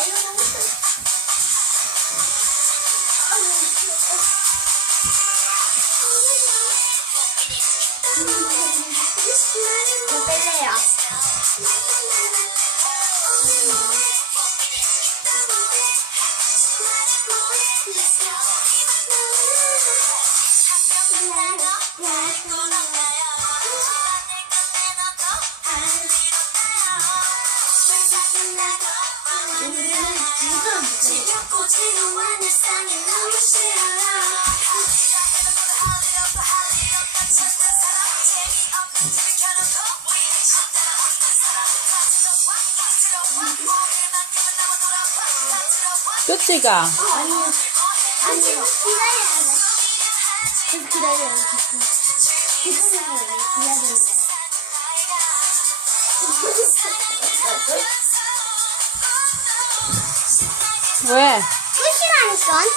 이거 너무 싫어. 이거 뺄래요. 끝이가. 아니, 아니, 기다려야 돼. 기다려야 돼. 기다려야 돼. 기다려야 돼. 왜? 끝이라니까?